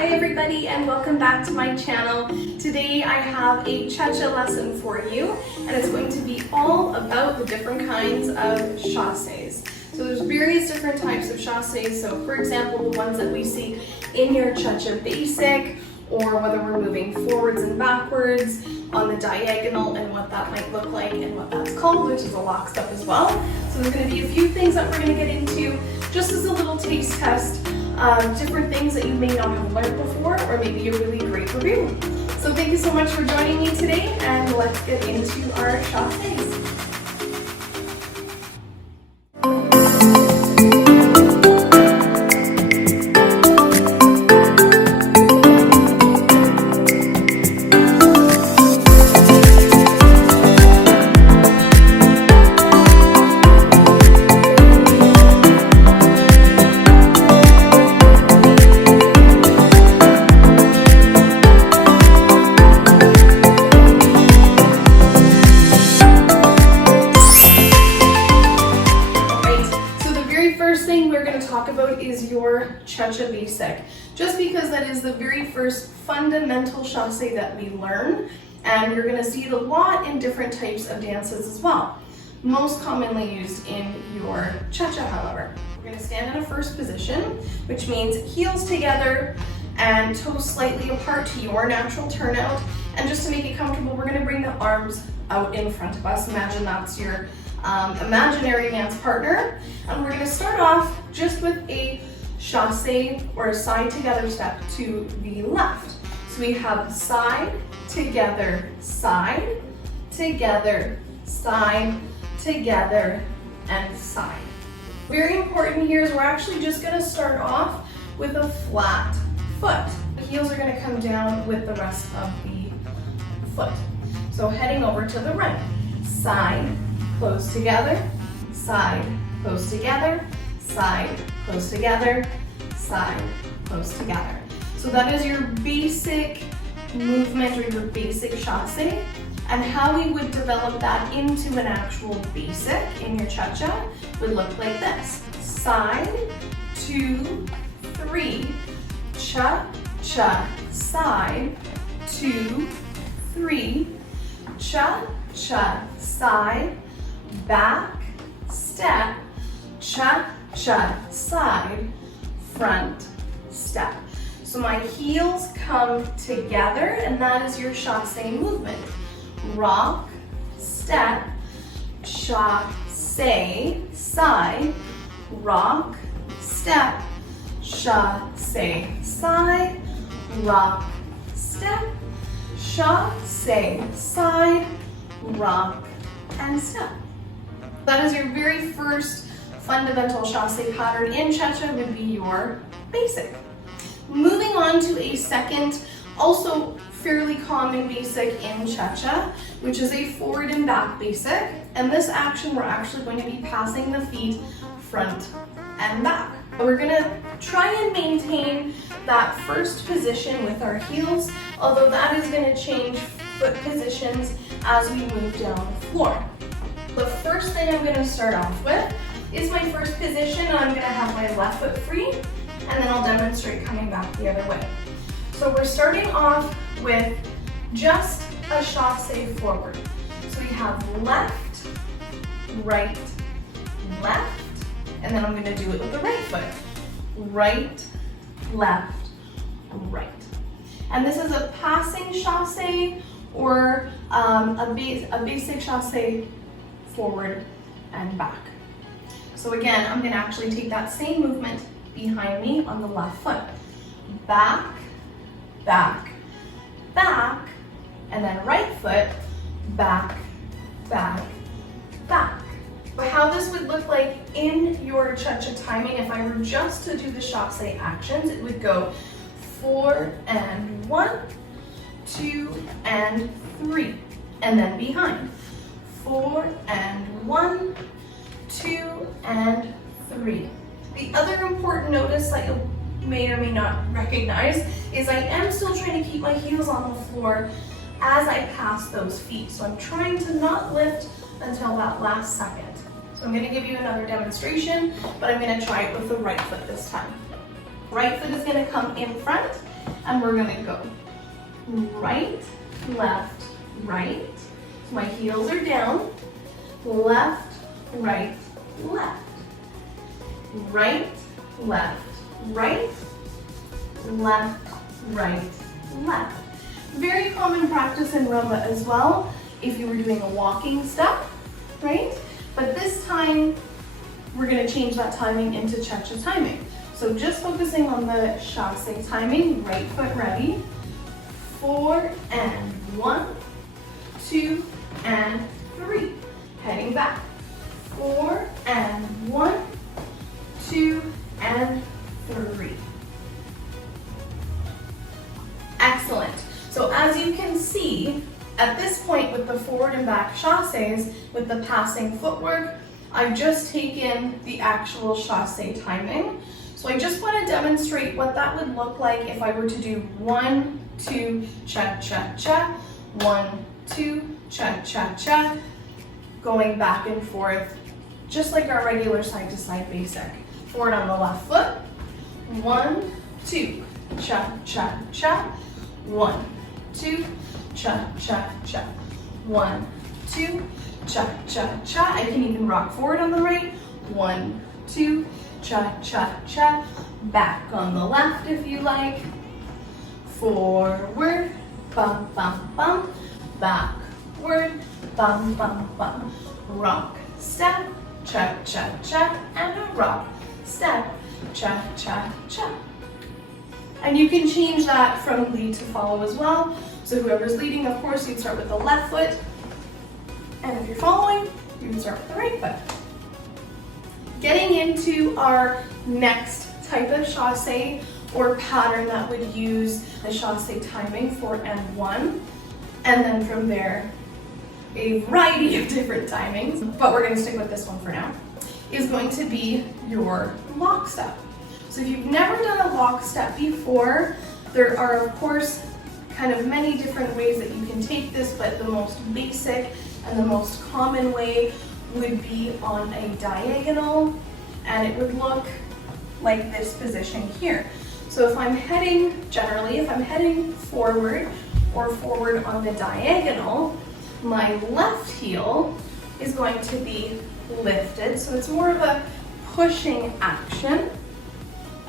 Hi everybody and welcome back to my channel. Today I have a cha-cha lesson for you and it's going to be all about the different kinds of chasses. So there's various different types of chasses. So for example, the ones that we see in your cha-cha basic, or whether we're moving forwards and backwards on the diagonal and what that might look like and what that's called, which is a lock step as well. So there's going to be a few things that we're going to get into just as a little taste test of different things that you may not have learned before, or maybe a really great review. So thank you so much for joining me today, and let's get into our chasses. Is your cha-cha basic, just because that is the very first fundamental chasse that we learn, and you're going to see it a lot in different types of dances as well. Most commonly used in your cha-cha, however. We're going to stand in a first position, which means heels together and toes slightly apart to your natural turnout. And just to make it comfortable, we're going to bring the arms out in front of us. Imagine that's your imaginary dance partner, and we're going to start off just with a chasse or a side together step to the left. So we have side together, side together, side together, and side. Very important here is we're actually just going to start off with a flat foot. The heels are going to come down with the rest of the foot. So heading over to the right, side, close together, side, close together, side, close together, side, close together. So that is your basic movement or your basic chasse, and how we would develop that into an actual basic in your cha-cha would look like this. Side, 2, 3, cha-cha, side, 2, 3, cha-cha, side, back, step, cha-cha, side, front, step. So my heels come together, and that is your chasse movement. Rock, step, chasse, side, rock, step, chasse, side, rock, step, chasse, side, rock, and step. That is your very first fundamental chasse pattern in cha-cha, would be your basic. Moving on to a second, also fairly common basic in cha-cha, which is a forward and back basic. And this action, we're actually going to be passing the feet front and back. We're gonna try and maintain that first position with our heels, although that is gonna change foot positions as we move down the floor. The first thing I'm going to start off with is my first position. I'm going to have my left foot free, and then I'll demonstrate coming back the other way. So we're starting off with just a chasse forward. So we have left, right, left, and then I'm going to do it with the right foot. Right, left, right. And this is a passing chasse, or a basic chasse forward and back. So again, I'm going to actually take that same movement behind me on the left foot. Back, back, back, and then right foot, back, back, back. But how this would look like in your cha-cha timing, if I were just to do the chasse actions, it would go 4 and 1, 2 and 3, and then behind. 4 and 1, 2 and 3. The other important notice that you may or may not recognize is I am still trying to keep my heels on the floor as I pass those feet. So I'm trying to not lift until that last second. So I'm going to give you another demonstration, but I'm going to try it with the right foot this time. Right foot is going to come in front, and we're gonna go right, left, right. So my heels are down, left, right, left. Right, left, right, left, right, left. Very common practice in rumba as well, if you were doing a walking step, right? But this time, we're gonna change that timing into cha-cha timing. So just focusing on the chasse timing, right foot ready. 4 and 1, 2 and 3. Heading back. 4 and 1, 2 and 3. Excellent. So as you can see, at this point with the forward and back chasses, with the passing footwork, I've just taken the actual chasse timing. So I just want to demonstrate what that would look like if I were to do 1, 2, cha-cha-cha, 1, 2, cha-cha-cha, going back and forth, just like our regular side-to-side basic. Forward on the left foot, 1, 2, cha-cha-cha, 1, 2, cha-cha-cha, 1, 2, cha-cha-cha. I can even rock forward on the right, 1, 2, cha-cha-cha, back on the left if you like, forward, bum, bum, bum, backward, bum, bum, bum, rock, step, cha-cha-cha, and a rock, step, cha-cha-cha. And you can change that from lead to follow as well. So whoever's leading, of course, you'd start with the left foot. And if you're following, you can start with the right foot. Getting into our next type of chasse or pattern that would use the chasse timing for N1. And then from there, a variety of different timings, but we're gonna stick with this one for now, is going to be your lock step. So if you've never done a lock step before, there are of course kind of many different ways that you can take this, but the most basic and the most common way would be on a diagonal, and it would look like this position here. So if I'm heading, generally, if I'm heading forward or forward on the diagonal, my left heel is going to be lifted. So it's more of a pushing action.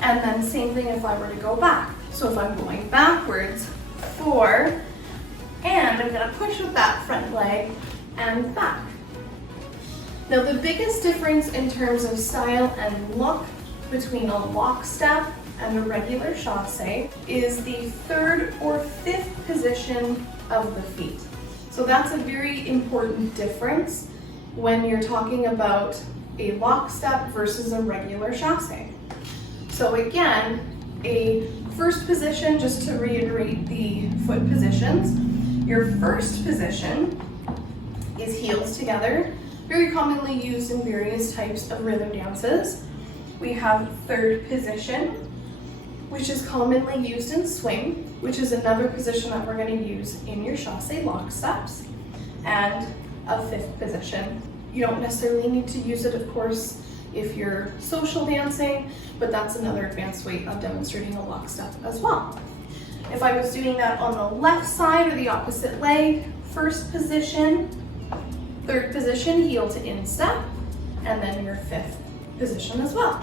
And then same thing if I were to go back. So if I'm going backwards, 4, and I'm gonna push with that front leg and back. Now the biggest difference in terms of style and look between a lock step and a regular chasse is the 3rd or 5th position of the feet. So that's a very important difference when you're talking about a lock step versus a regular chasse. So again, a first position, just to reiterate the foot positions, your first position is heels together, very commonly used in various types of rhythm dances. We have 3rd position, which is commonly used in swing, which is another position that we're going to use in your chasse lock steps, and a 5th position. You don't necessarily need to use it, of course, if you're social dancing, but that's another advanced way of demonstrating a lock step as well. If I was doing that on the left side or the opposite leg, 1st position, 3rd position, heel to instep, and then your 5th position as well.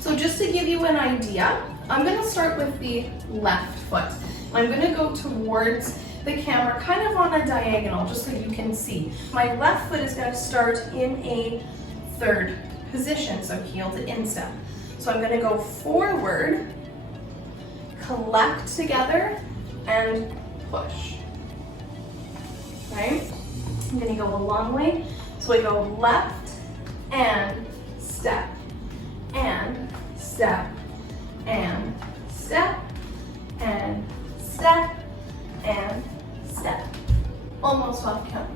So just to give you an idea, I'm going to start with the left foot. I'm going to go towards the camera kind of on a diagonal just so you can see. My left foot is going to start in a 3rd position, so heel to instep. So I'm going to go forward, collect together, and push. Right? I'm going to go a long way. So I go left and step, and step, and step, and step, and step. Almost off count.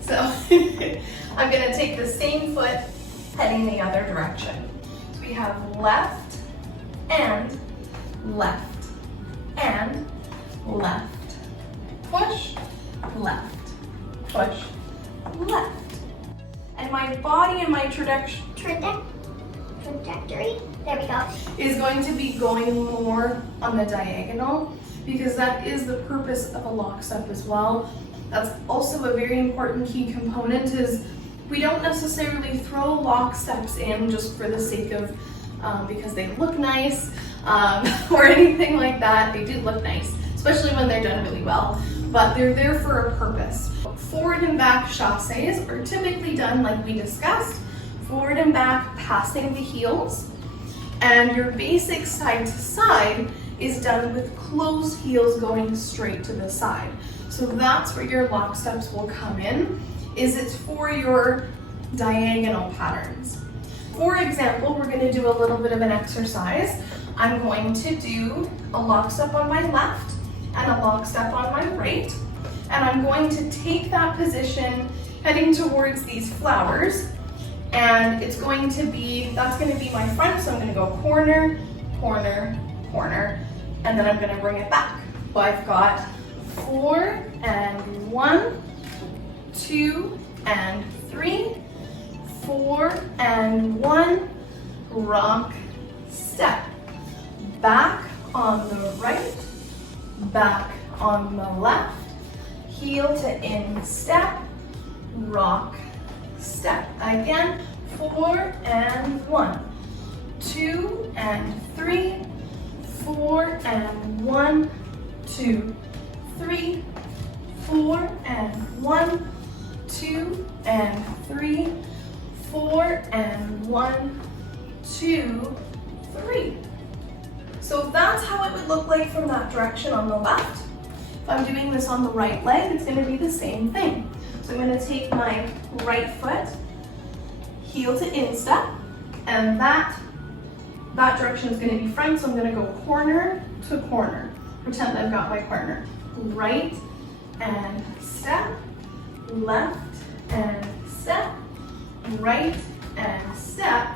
So I'm going to take the same foot heading the other direction. So we have left and left and left. Push, left, push, left. And my body and my trajectory There we go. is going to be going more on the diagonal, because that is the purpose of a lock step as well. That's also a very important key component, is we don't necessarily throw lock steps in just for the sake of because they look nice or anything like that. They do look nice, especially when they're done really well, but they're there for a purpose. Forward and back chasses are typically done like we discussed, forward and back passing the heels, and your basic side to side is done with closed heels going straight to the side. So that's where your lock steps will come in, is it's for your diagonal patterns. For example, we're going to do a little bit of an exercise. I'm going to do a lock step on my left and a lock step on my right, and I'm going to take that position heading towards these flowers, and it's going to be, that's going to be my front, so I'm going to go corner, corner, corner, and then I'm going to bring it back. So I've got 4 and 1, 2 and 3, 4 and 1, rock, step, back on the right, back on the left, heel to instep, rock, step. Again, 4 and 1, 2 and 3, 4 and 1, 2, 3, 4 and 1, 2 and 3, 4 and 1, 2, 3. So that's how it would look like from that direction on the left. If I'm doing this on the right leg, it's going to be the same thing. So I'm going to take my right foot, heel to instep, and that direction is going to be front, so I'm going to go corner to corner. Pretend I've got my partner. Right and step, left and step, right and step,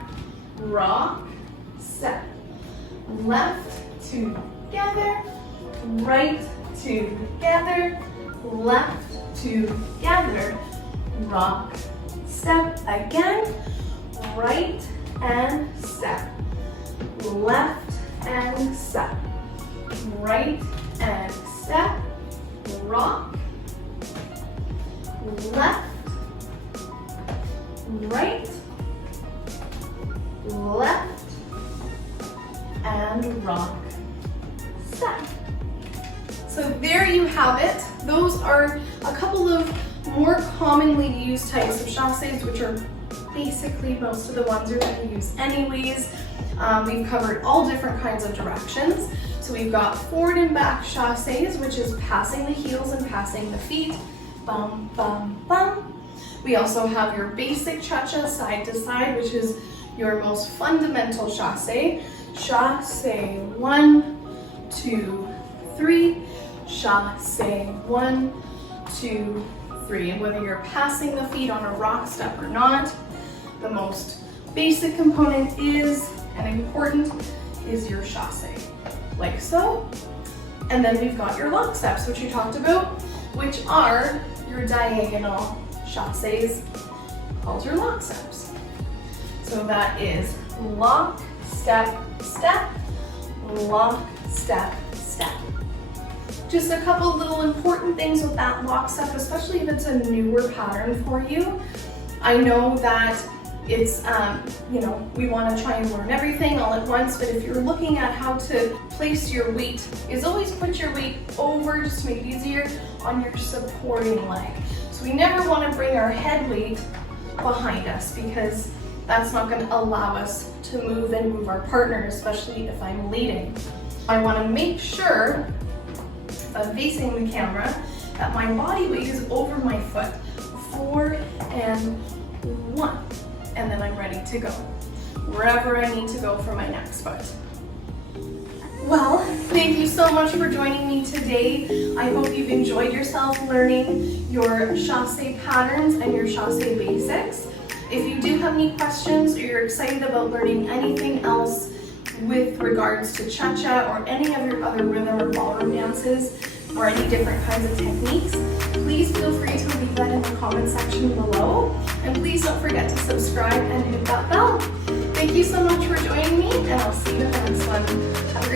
rock, step, left together, right together, left together, rock, step again, right and step, left and step, right and step, rock, left, right, left, and rock, step. So there you have it. Those are a couple of more commonly used types of chasses, which are basically most of the ones you're going to use anyways. We've covered all different kinds of directions. So we've got forward and back chasses, which is passing the heels and passing the feet. Bum, bum, bum. We also have your basic cha-cha side to side, which is your most fundamental chasse. Chasse 1, 2, 3. Chasse 1, 2, 3. And whether you're passing the feet on a rock step or not, the most basic component is, and important, is your chasse, like so. And then we've got your lock steps, which you talked about, which are your diagonal chasses called your lock steps. So that is lock, step, step, lock, step, step. Just a couple little important things with that lock step, especially if it's a newer pattern for you. I know that it's, we want to try and learn everything all at once, but if you're looking at how to place your weight, is always put your weight over, just to make it easier, on your supporting leg. So we never want to bring our head weight behind us, because that's not going to allow us to move and move our partner, especially if I'm leading. I want to make sure, if I'm facing the camera, that my body weight is over my foot. 4 and 1. And then I'm ready to go, wherever I need to go for my next foot. Well, thank you so much for joining me today. I hope you've enjoyed yourself learning your chasse patterns and your chasse basics. If you do have any questions, or you're excited about learning anything else with regards to cha-cha or any of your other rhythm or ballroom dances, or any different kinds of techniques, please feel free to leave that in the comment section below. And please don't forget to subscribe and hit that bell. Thank you so much for joining me, and I'll see you in the next one. Have a